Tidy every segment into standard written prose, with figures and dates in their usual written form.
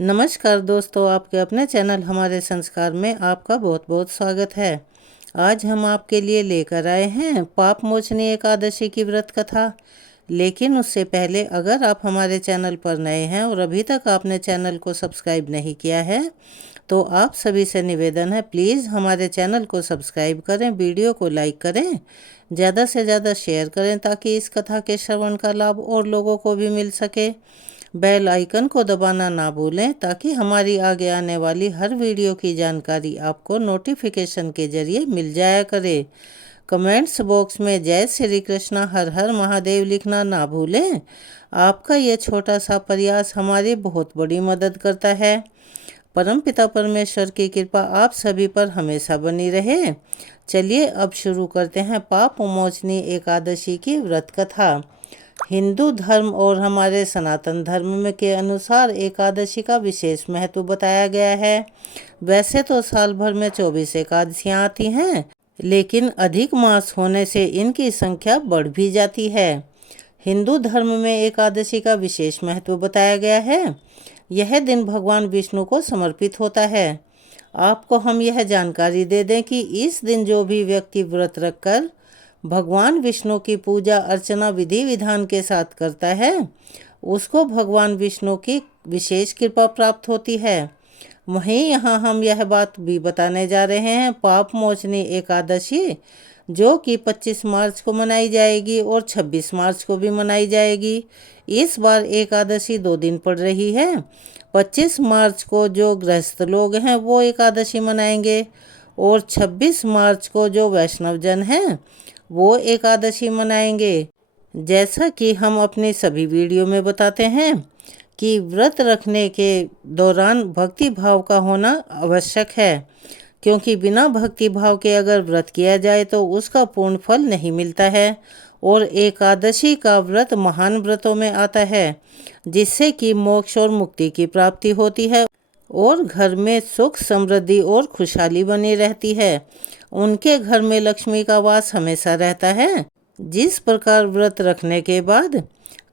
नमस्कार दोस्तों, आपके अपने चैनल हमारे संस्कार में आपका बहुत बहुत स्वागत है। आज हम आपके लिए लेकर आए हैं पाप मोचनी एकादशी की व्रत कथा। लेकिन उससे पहले अगर आप हमारे चैनल पर नए हैं और अभी तक आपने चैनल को सब्सक्राइब नहीं किया है तो आप सभी से निवेदन है, प्लीज़ हमारे चैनल को सब्सक्राइब करें, वीडियो को लाइक करें, ज़्यादा से ज़्यादा शेयर करें ताकि इस कथा के श्रवण का लाभ और लोगों को भी मिल सके। बेल आइकन को दबाना ना भूलें ताकि हमारी आगे आने वाली हर वीडियो की जानकारी आपको नोटिफिकेशन के जरिए मिल जाया करे। कमेंट्स बॉक्स में जय श्री कृष्णा हर हर महादेव लिखना ना भूलें। आपका ये छोटा सा प्रयास हमारी बहुत बड़ी मदद करता है। परमपिता परमेश्वर की कृपा आप सभी पर हमेशा बनी रहे। चलिए अब शुरू करते हैं पाप मोचनी एकादशी की व्रत कथा। हिंदू धर्म और हमारे सनातन धर्म में के अनुसार एकादशी का विशेष महत्व बताया गया है। वैसे तो साल भर में 24 एकादशियाँ आती हैं, लेकिन अधिक मास होने से इनकी संख्या बढ़ भी जाती है। हिंदू धर्म में एकादशी का विशेष महत्व बताया गया है। यह दिन भगवान विष्णु को समर्पित होता है। आपको हम यह जानकारी दे दें कि इस दिन जो भी व्यक्ति व्रत रखकर भगवान विष्णु की पूजा अर्चना विधि विधान के साथ करता है, उसको भगवान विष्णु की विशेष कृपा प्राप्त होती है। वहीं यहाँ हम यह बात भी बताने जा रहे हैं पाप मोचनी एकादशी जो कि 25 मार्च को मनाई जाएगी और 26 मार्च को भी मनाई जाएगी। इस बार एकादशी 2 दिन पड़ रही है। 25 मार्च को जो गृहस्थ लोग हैं वो एकादशी मनाएंगे और 26 मार्च को जो वैष्णव जन हैं वो एकादशी मनाएंगे। जैसा कि हम अपनी सभी वीडियो में बताते हैं कि व्रत रखने के दौरान भक्ति भाव का होना आवश्यक है, क्योंकि बिना भक्ति भाव के अगर व्रत किया जाए तो उसका पूर्ण फल नहीं मिलता है। और एकादशी का व्रत महान व्रतों में आता है जिससे कि मोक्ष और मुक्ति की प्राप्ति होती है और घर में सुख समृद्धि और खुशहाली बनी रहती है। उनके घर में लक्ष्मी का वास हमेशा रहता है। जिस प्रकार व्रत रखने के बाद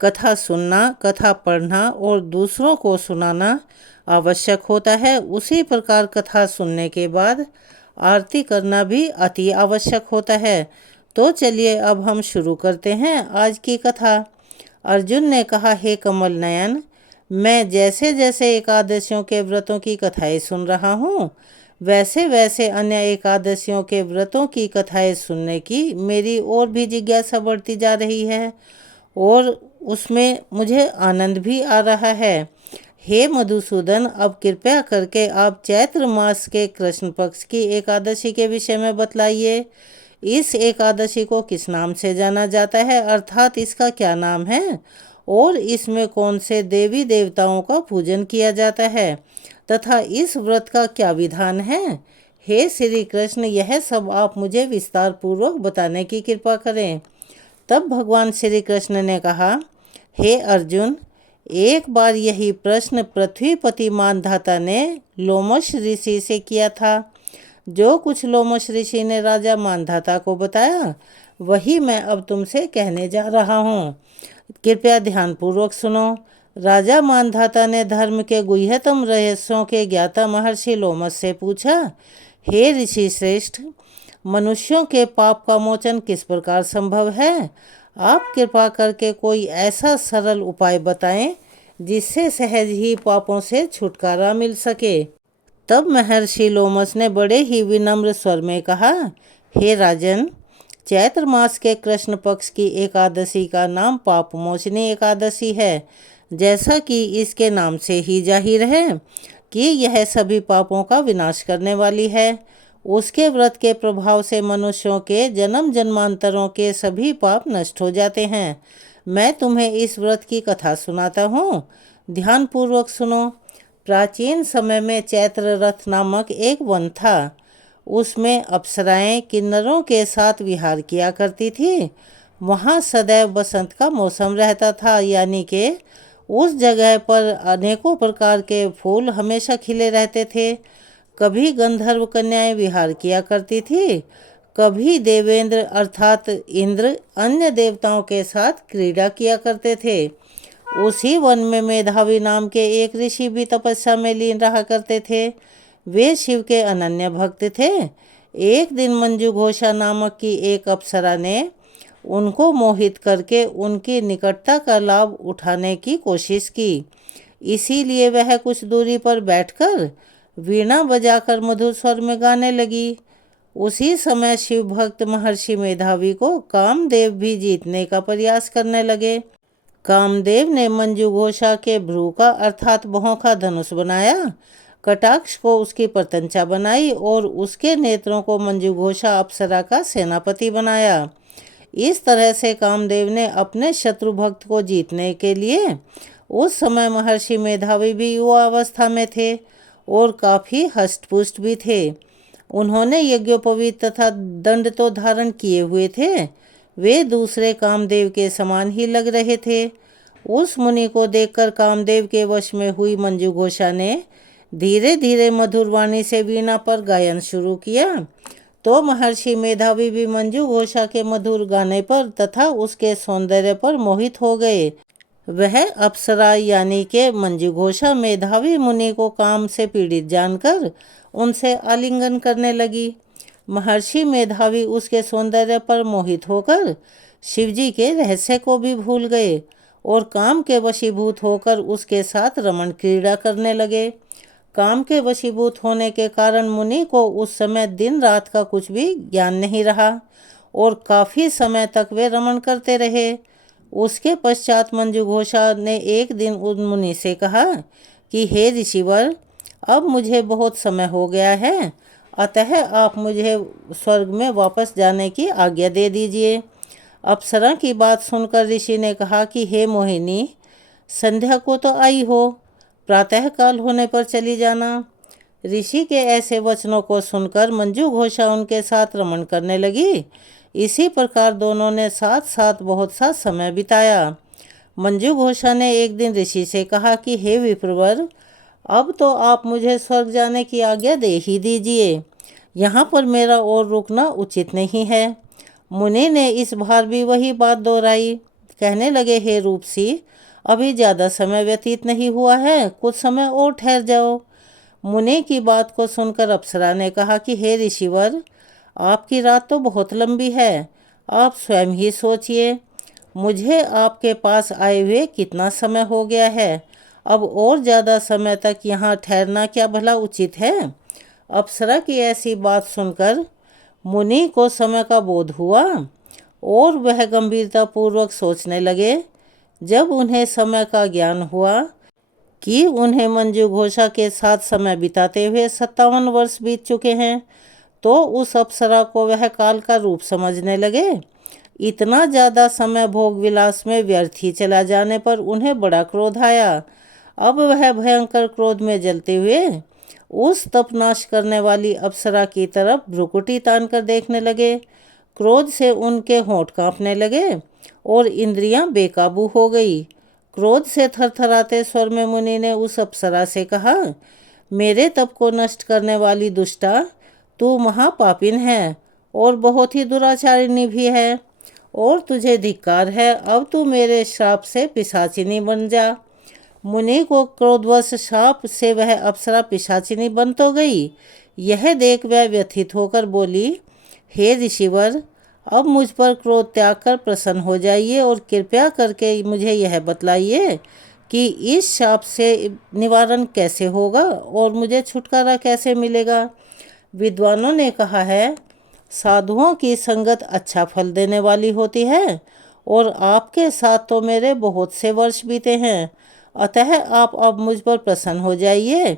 कथा सुनना, कथा पढ़ना और दूसरों को सुनाना आवश्यक होता है, उसी प्रकार कथा सुनने के बाद आरती करना भी अति आवश्यक होता है। तो चलिए अब हम शुरू करते हैं आज की कथा। अर्जुन ने कहा, हे कमल नयन, मैं जैसे जैसे एकादशियों के व्रतों की कथाएं सुन रहा हूँ वैसे वैसे अन्य एकादशियों के व्रतों की कथाएं सुनने की मेरी और भी जिज्ञासा बढ़ती जा रही है और उसमें मुझे आनंद भी आ रहा है। हे मधुसूदन, अब कृपया करके आप चैत्र मास के कृष्ण पक्ष की एकादशी के विषय में बतलाइए। इस एकादशी को किस नाम से जाना जाता है, अर्थात इसका क्या नाम है और इसमें कौन से देवी देवताओं का पूजन किया जाता है तथा इस व्रत का क्या विधान है। हे श्री कृष्ण, यह सब आप मुझे विस्तार पूर्वक बताने की कृपा करें। तब भगवान श्री कृष्ण ने कहा, हे अर्जुन, एक बार यही प्रश्न पृथ्वीपति मानधाता ने लोमश ऋषि से किया था। जो कुछ लोमश ऋषि ने राजा मानधाता को बताया वही मैं अब तुमसे कहने जा रहा हूँ। कृपया ध्यानपूर्वक सुनो। राजा मानधाता ने धर्म के गुह्यतम रहस्यों के ज्ञाता महर्षि लोमश से पूछा, हे ऋषि श्रेष्ठ, मनुष्यों के पाप का मोचन किस प्रकार संभव है? आप कृपा करके कोई ऐसा सरल उपाय बताएं जिससे सहज ही पापों से छुटकारा मिल सके। तब महर्षि लोमश ने बड़े ही विनम्र स्वर में कहा, हे राजन, चैत्र मास के कृष्ण पक्ष की एकादशी का नाम पाप मोचनी एकादशी है। जैसा कि इसके नाम से ही जाहिर है कि यह सभी पापों का विनाश करने वाली है। उसके व्रत के प्रभाव से मनुष्यों के जन्म जन्मांतरों के सभी पाप नष्ट हो जाते हैं। मैं तुम्हें इस व्रत की कथा सुनाता हूँ, ध्यानपूर्वक सुनो। प्राचीन समय में चैत्र रथ नामक एक वन था। उसमें अप्सराएं किन्नरों के साथ विहार किया करती थी। वहाँ सदैव बसंत का मौसम रहता था, यानी कि उस जगह पर अनेकों प्रकार के फूल हमेशा खिले रहते थे। कभी गंधर्व कन्याएं विहार किया करती थी, कभी देवेंद्र अर्थात इंद्र अन्य देवताओं के साथ क्रीड़ा किया करते थे। उसी वन में मेधावी नाम के एक ऋषि भी तपस्या में लीन रहा करते थे। वे शिव के अनन्य भक्त थे। एक दिन मंजू घोषा नामक की एक अप्सरा ने उनको मोहित करके उनकी निकटता का लाभ उठाने की कोशिश की। इसीलिए वह कुछ दूरी पर बैठकर वीणा बजाकर मधुर स्वर में गाने लगी। उसी समय शिव भक्त महर्षि मेधावी को कामदेव भी जीतने का प्रयास करने लगे। कामदेव ने मंजू घोषा के भ्रू का अर्थात भौं का धनुष बनाया, कटाक्ष को उसकी प्रत्यंचा बनाई और उसके नेत्रों को मंजू घोषा अप्सरा का सेनापति बनाया। इस तरह से कामदेव ने अपने शत्रु भक्त को जीतने के लिए उस समय महर्षि मेधावी भी युवा अवस्था में थे और काफ़ी हष्टपुष्ट भी थे। उन्होंने यज्ञोपवीत तथा दंड तो धारण किए हुए थे। वे दूसरे कामदेव के समान ही लग रहे थे। उस मुनि को देखकर कामदेव के वश में हुई मंजू घोषा ने धीरे धीरे मधुर वाणी से वीणा पर गायन शुरू किया। तो महर्षि मेधावी भी मंजू घोषा के मधुर गाने पर तथा उसके सौंदर्य पर मोहित हो गए। वह अप्सरा यानी के मंजू घोषा मेधावी मुनि को काम से पीड़ित जानकर उनसे आलिंगन करने लगी। महर्षि मेधावी उसके सौंदर्य पर मोहित होकर शिवजी के रहस्य को भी भूल गए और काम के वशीभूत होकर उसके साथ रमण क्रीड़ा करने लगे। काम के वशीभूत होने के कारण मुनि को उस समय दिन रात का कुछ भी ज्ञान नहीं रहा और काफ़ी समय तक वे रमण करते रहे। उसके पश्चात मंजू घोषा ने एक दिन उन मुनि से कहा कि हे ऋषिवर, अब मुझे बहुत समय हो गया है, अतः आप मुझे स्वर्ग में वापस जाने की आज्ञा दे दीजिए। अप्सरा की बात सुनकर ऋषि ने कहा कि हे मोहिनी, संध्या को तो आई हो, प्रातःकाल होने पर चली जाना। ऋषि के ऐसे वचनों को सुनकर मंजू घोषा उनके साथ रमण करने लगी। इसी प्रकार दोनों ने साथ साथ बहुत सा समय बिताया। मंजू घोषा ने एक दिन ऋषि से कहा कि हे विप्रवर, अब तो आप मुझे स्वर्ग जाने की आज्ञा दे ही दीजिए, यहाँ पर मेरा और रुकना उचित नहीं है। मुनि ने इस बार भी वही बात दोहराई। कहने लगे, हे रूपसी, अभी ज़्यादा समय व्यतीत नहीं हुआ है, कुछ समय और ठहर जाओ। मुनि की बात को सुनकर अप्सरा ने कहा कि हे ऋषिवर, आपकी रात तो बहुत लंबी है, आप स्वयं ही सोचिए, मुझे आपके पास आए हुए कितना समय हो गया है, अब और ज़्यादा समय तक यहाँ ठहरना क्या भला उचित है। अप्सरा की ऐसी बात सुनकर मुनि को समय का बोध हुआ और वह गंभीरतापूर्वक सोचने लगे। जब उन्हें समय का ज्ञान हुआ कि उन्हें मंजू घोषा के साथ समय बिताते हुए 57 वर्ष बीत चुके हैं, तो उस अप्सरा को वह काल का रूप समझने लगे। इतना ज़्यादा समय भोग विलास में व्यर्थ ही चला जाने पर उन्हें बड़ा क्रोध आया। अब वह भयंकर क्रोध में जलते हुए उस तपनाश करने वाली अप्सरा की तरफ भ्रुकुटी तान कर देखने लगे। क्रोध से उनके होंठ कांपने लगे और इंद्रियां बेकाबू हो गई। क्रोध से थरथराते स्वर में मुनि ने उस अप्सरा से कहा, मेरे तप को नष्ट करने वाली दुष्टा, तू महापापिन है और बहुत ही दुराचारिणी भी है और तुझे धिक्कार है। अब तू मेरे श्राप से पिशाचिनी बन जा। मुनि को क्रोधवश श्राप से वह अप्सरा पिशाचिनी बन तो गई। यह देख वह व्यथित होकर बोली, हे ऋषिवर, अब मुझ पर क्रोध त्याग कर प्रसन्न हो जाइए और कृपया करके मुझे यह बतलाइए कि इस शाप से निवारण कैसे होगा और मुझे छुटकारा कैसे मिलेगा। विद्वानों ने कहा है, साधुओं की संगत अच्छा फल देने वाली होती है और आपके साथ तो मेरे बहुत से वर्ष बीते हैं, अतः आप अब मुझ पर प्रसन्न हो जाइए,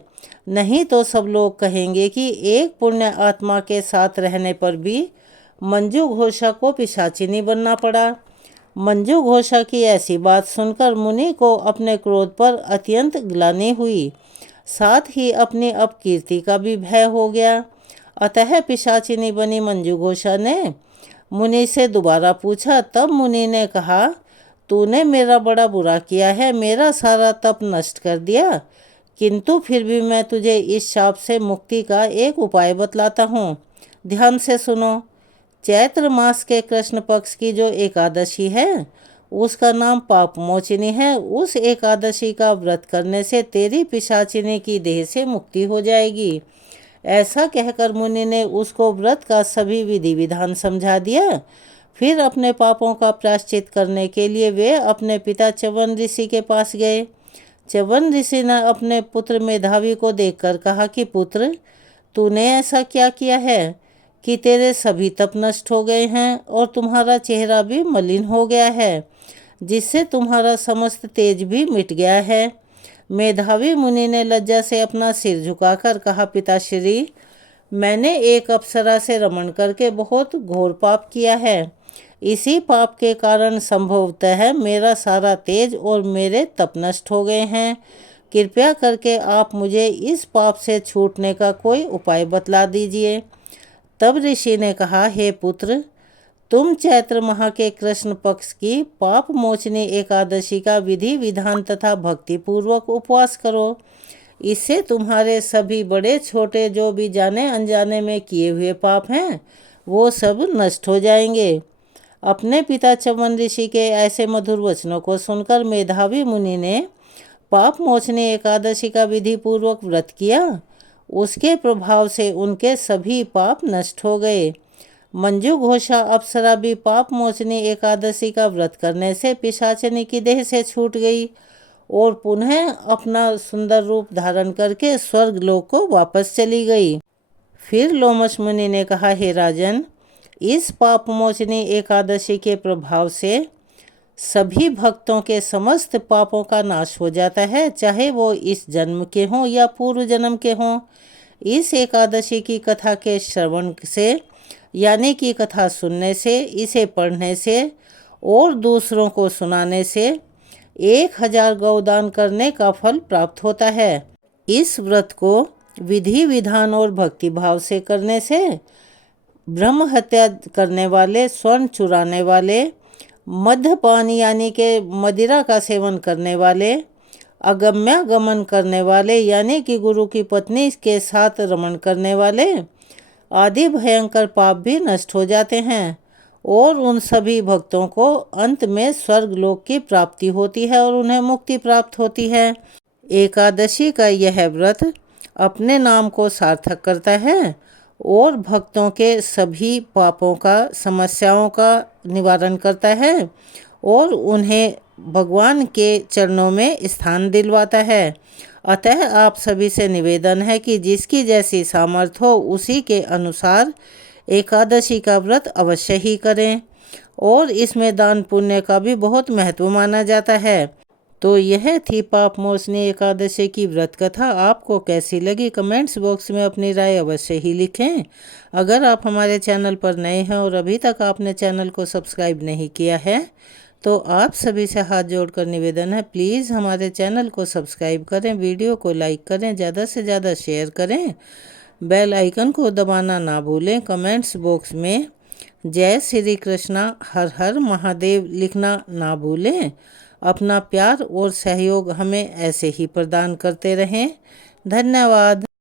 नहीं तो सब लोग कहेंगे कि एक पुण्य आत्मा के साथ रहने पर भी मंजू घोषा को पिशाचिनी बनना पड़ा। मंजू घोषा की ऐसी बात सुनकर मुनि को अपने क्रोध पर अत्यंत ग्लानि हुई, साथ ही अपनी अपकीर्ति का भी भय हो गया। अतः पिशाचिनी बनी मंजू घोषा ने मुनि से दोबारा पूछा। तब मुनि ने कहा, तूने मेरा बड़ा बुरा किया है, मेरा सारा तप नष्ट कर दिया, किंतु फिर भी मैं तुझे इस शाप से मुक्ति का एक उपाय बतलाता हूँ। ध्यान से सुनो। चैत्र मास के कृष्ण पक्ष की जो एकादशी है, उसका नाम पाप मोचनी है। उस एकादशी का व्रत करने से तेरी पिशाचिनी की देह से मुक्ति हो जाएगी। ऐसा कहकर मुनि ने उसको व्रत का सभी विधि विधान समझा दिया। फिर अपने पापों का प्रायश्चित करने के लिए वे अपने पिता च्यवन ऋषि के पास गए। च्यवन ऋषि ने अपने पुत्र मेधावी को देखकर कहा कि पुत्र, तूने ऐसा क्या किया है कि तेरे सभी तप नष्ट हो गए हैं और तुम्हारा चेहरा भी मलिन हो गया है, जिससे तुम्हारा समस्त तेज भी मिट गया है। मेधावी मुनि ने लज्जा से अपना सिर झुकाकर कहा, पिताश्री, मैंने एक अप्सरा से रमण करके बहुत घोर पाप किया है। इसी पाप के कारण संभवतः मेरा सारा तेज और मेरे तप नष्ट हो गए हैं। कृपया करके आप मुझे इस पाप से छूटने का कोई उपाय बतला दीजिए। तब ऋषि ने कहा, हे पुत्र, तुम चैत्र माह के कृष्ण पक्ष की पाप मोचनी एकादशी का विधि विधान तथा भक्तिपूर्वक उपवास करो। इससे तुम्हारे सभी बड़े छोटे जो भी जाने अनजाने में किए हुए पाप हैं वो सब नष्ट हो जाएंगे। अपने पिता च्यवन ऋषि के ऐसे मधुर वचनों को सुनकर मेधावी मुनि ने पाप मोचनी एकादशी का विधि पूर्वक व्रत किया। उसके प्रभाव से उनके सभी पाप नष्ट हो गए। मंजू घोषा अप्सरा भी पाप मोचनी एकादशी का व्रत करने से पिशाचिनी की देह से छूट गई और पुनः अपना सुंदर रूप धारण करके स्वर्ग लोक को वापस चली गई। फिर लोमश मुनि ने कहा, हे राजन, इस पाप मोचनी एकादशी के प्रभाव से सभी भक्तों के समस्त पापों का नाश हो जाता है, चाहे वो इस जन्म के हों या पूर्व जन्म के हों। इस एकादशी की कथा के श्रवण से, यानी कि कथा सुनने से, इसे पढ़ने से और दूसरों को सुनाने से 1000 गौदान करने का फल प्राप्त होता है। इस व्रत को विधि विधान और भक्ति भाव से करने से ब्रह्म हत्या करने वाले, स्वर्ण चुराने वाले, मद्यपान यानी के मदिरा का सेवन करने वाले, अगम्यागमन करने वाले यानी कि गुरु की पत्नी के साथ रमण करने वाले आदि भयंकर पाप भी नष्ट हो जाते हैं और उन सभी भक्तों को अंत में स्वर्ग लोक की प्राप्ति होती है और उन्हें मुक्ति प्राप्त होती है। एकादशी का यह व्रत अपने नाम को सार्थक करता है और भक्तों के सभी पापों का, समस्याओं का निवारण करता है और उन्हें भगवान के चरणों में स्थान दिलवाता है। अतः आप सभी से निवेदन है कि जिसकी जैसी सामर्थ्य हो उसी के अनुसार एकादशी का व्रत अवश्य ही करें और इसमें दान पुण्य का भी बहुत महत्व माना जाता है। तो यह थी पाप मोचनी एकादशी की व्रत कथा। आपको कैसी लगी कमेंट्स बॉक्स में अपनी राय अवश्य ही लिखें। अगर आप हमारे चैनल पर नए हैं और अभी तक आपने चैनल को सब्सक्राइब नहीं किया है तो आप सभी से हाथ जोड़कर निवेदन है, प्लीज़ हमारे चैनल को सब्सक्राइब करें, वीडियो को लाइक करें, ज़्यादा से ज़्यादा शेयर करें, बेल आइकन को दबाना ना भूलें। कमेंट्स बॉक्स में जय श्री कृष्णा, हर हर महादेव लिखना ना भूलें। अपना प्यार और सहयोग हमें ऐसे ही प्रदान करते रहें। धन्यवाद।